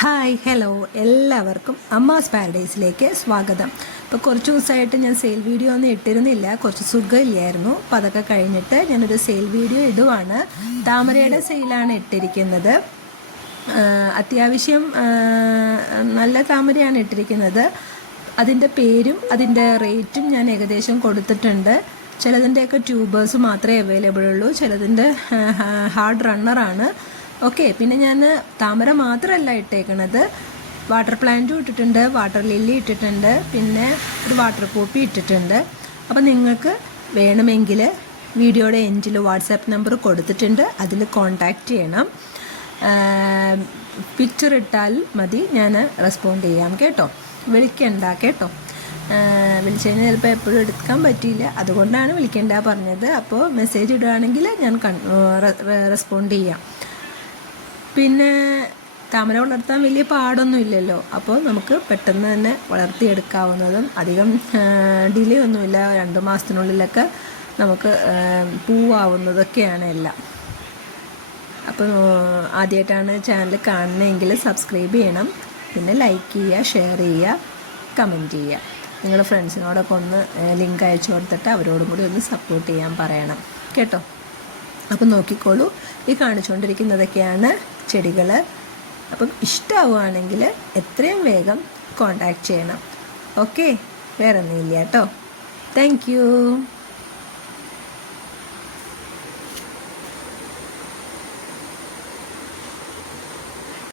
Hi hello എല്ലാവർക്കും അമ്മാസ് പാരഡൈസിലേക്ക് സ്വാഗതം. ഇപ്പോൾ കുറച്ച് ദിവസമായിട്ട് ഞാൻ സെയിൽ വീഡിയോ ഒന്നും ഇട്ടിരുന്നില്ല, കുറച്ച് സുഖമില്ലായിരുന്നു. അപ്പോൾ അതൊക്കെ കഴിഞ്ഞിട്ട് ഞാനൊരു സെയിൽ വീഡിയോ ഇടുവാണ്. താമരയുടെ സെയിലാണ് ഇട്ടിരിക്കുന്നത്. അത്യാവശ്യം നല്ല താമരയാണ് ഇട്ടിരിക്കുന്നത്. അതിൻ്റെ പേരും അതിൻ്റെ റേറ്റും ഞാൻ ഏകദേശം കൊടുത്തിട്ടുണ്ട്. ചിലതിൻ്റെയൊക്കെ ട്യൂബേഴ്സ് മാത്രമേ അവൈലബിൾ ഉള്ളൂ, ചിലതിൻ്റെ ഹാർഡ് റണ്ണറാണ്. ഓക്കെ, പിന്നെ ഞാൻ താമര മാത്രമല്ല ഇട്ടേക്കണത്, വാട്ടർ പ്ലാന്റും ഇട്ടിട്ടുണ്ട്, വാട്ടർ ലില്ലി ഇട്ടിട്ടുണ്ട്, പിന്നെ ഒരു വാട്ടർ പോപ്പി ഇട്ടിട്ടുണ്ട്. അപ്പോൾ നിങ്ങൾക്ക് വേണമെങ്കിൽ വീഡിയോയുടെ എൻഡിൽ വാട്സാപ്പ് നമ്പർ കൊടുത്തിട്ടുണ്ട്, അതിൽ കോൺടാക്റ്റ് ചെയ്യണം. പിക്ചർ ഇട്ടാൽ മതി, ഞാൻ റെസ്പോണ്ട് ചെയ്യാം കേട്ടോ. വിളിക്കണ്ട കേട്ടോ. വിളിച്ചു കഴിഞ്ഞാൽ ചിലപ്പോൾ എപ്പോഴും എടുക്കാൻ പറ്റിയില്ല, അതുകൊണ്ടാണ് വിളിക്കേണ്ട പറഞ്ഞത്. അപ്പോൾ മെസ്സേജ് ഇടുകയാണെങ്കിൽ ഞാൻ റെസ്പോണ്ട് ചെയ്യാം. പിന്നെ താമര വളർത്താൻ വലിയ പാടൊന്നും ഇല്ലല്ലോ, അപ്പോൾ നമുക്ക് പെട്ടെന്ന് തന്നെ വളർത്തിയെടുക്കാവുന്നതും അധികം ഡിലേ ഒന്നുമില്ല. 2 മാസത്തിനുള്ളിലൊക്കെ നമുക്ക് പൂവാവുന്നതൊക്കെയാണ് എല്ലാം. അപ്പോൾ ആദ്യമായിട്ടാണ് ചാനൽ കാണണമെങ്കിൽ സബ്സ്ക്രൈബ് ചെയ്യണം, പിന്നെ ലൈക്ക് ചെയ്യുക, ഷെയർ ചെയ്യുക, കമൻറ്റ് ചെയ്യുക. നിങ്ങളുടെ ഫ്രണ്ട്സിനോടൊക്കെ ഒന്ന് ലിങ്ക് അയച്ചു കൊടുത്തിട്ട് അവരോടും കൂടി ഒന്ന് സപ്പോർട്ട് ചെയ്യാൻ പറയണം കേട്ടോ. അപ്പം നോക്കിക്കോളൂ, ഈ കാണിച്ചുകൊണ്ടിരിക്കുന്നതൊക്കെയാണ് ചെടികൾ. അപ്പം ഇഷ്ടമാവുകയാണെങ്കിൽ എത്രയും വേഗം കോൺടാക്റ്റ് ചെയ്യണം. ഓക്കെ, വേറെ ഒന്നുമില്ല കേട്ടോ. Thank you.